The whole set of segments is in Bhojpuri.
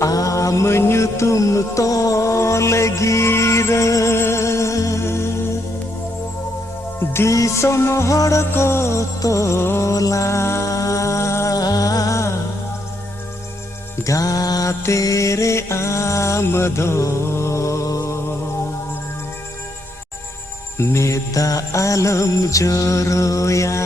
Am nyutum tole gira di somohor ko tola ga tere amdo meda alam joroya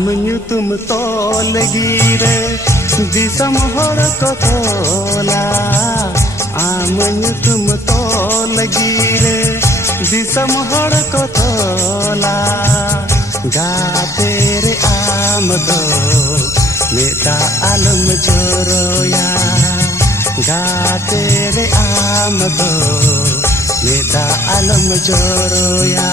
Menyutum tol gire di samhor ko tola menyutum tol gire di samhor ko tola ga tere amdo meta alam joroya ga tere amdo meta alam joroya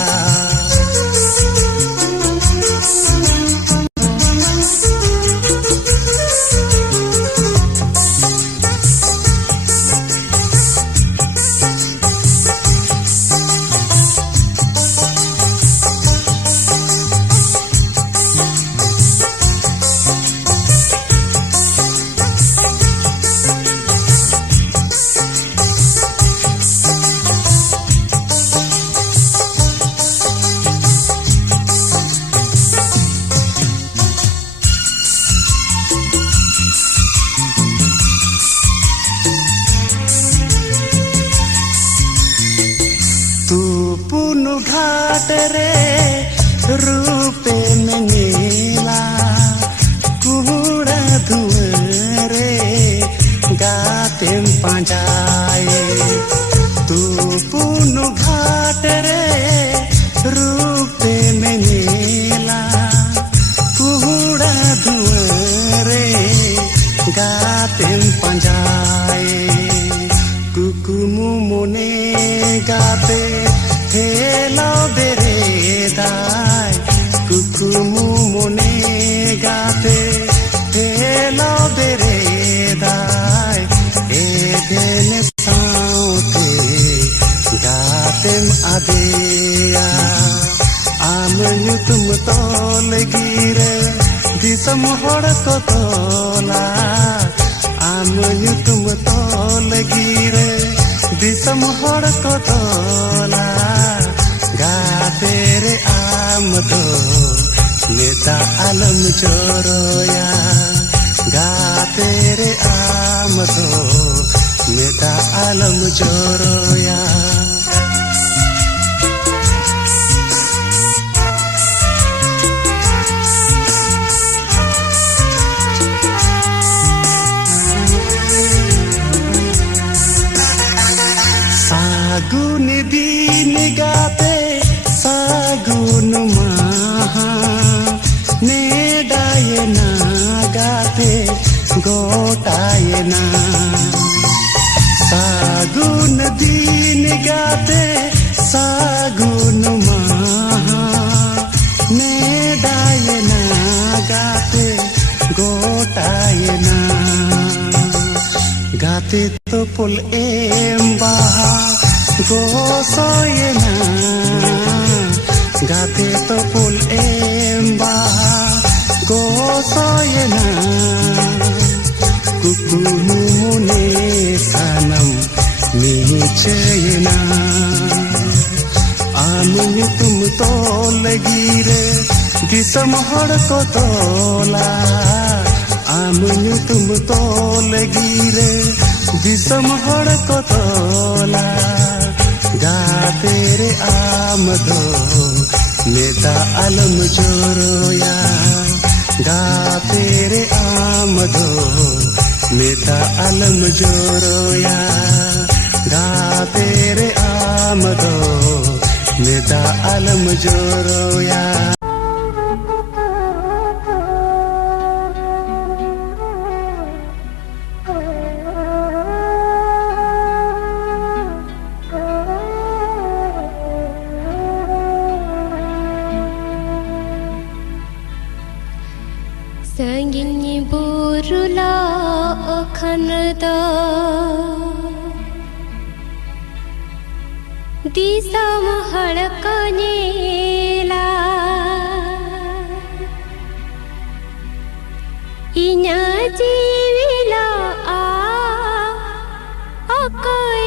घाट रे रूपे में नीला कुहड़ा धुआं रे गाते पंजाए तू पुनु घाट रे रूपे में नीला कुहड़ा धुआं रे गाते पंजाए कुकुमु मोने गाते हेलो बेरेदाय कुकुमु मोने गाते हेलो बेरेदाय एदेन साउते गातेम आदेया आमनुतुम तोल गिरे दिसम हड़ को तोला आमनुतुम तोल गिरे दिसम हड़ को तोला गा तेरे आमदो नेता आलम चोरोया गा तेरे आमदो नेता आलम चोरोया सागुन दिन गाते सागुन माहा नेडाये ना गाते गोटाये ना सागुन दिन गाते सागुन माहा नेडाये ना गाते गोटाये ना गाते तो पुल एम बाहा गोसोयना गाते तो पुल एम बाहा गोसोयना कुकुमु मुने सनम नीचयना आमुनि तुम तोल गिरे दिसम हड़ को तोला आमुनि तुम तोल गिरे दिसम हड़ को तोला गा तेरे आमदो नेता आलम जोरोया गा तेरे आमदो नेता आलम जोरोया गा तेरे आमदो नेता आलम जोरोया Sangini burula okhanada Disam halkanela Inya jivila akanela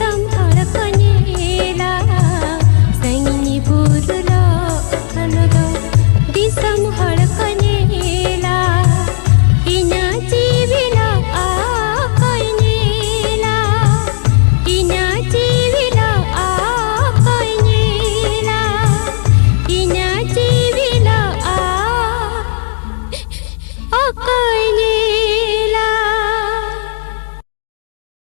สัมพัน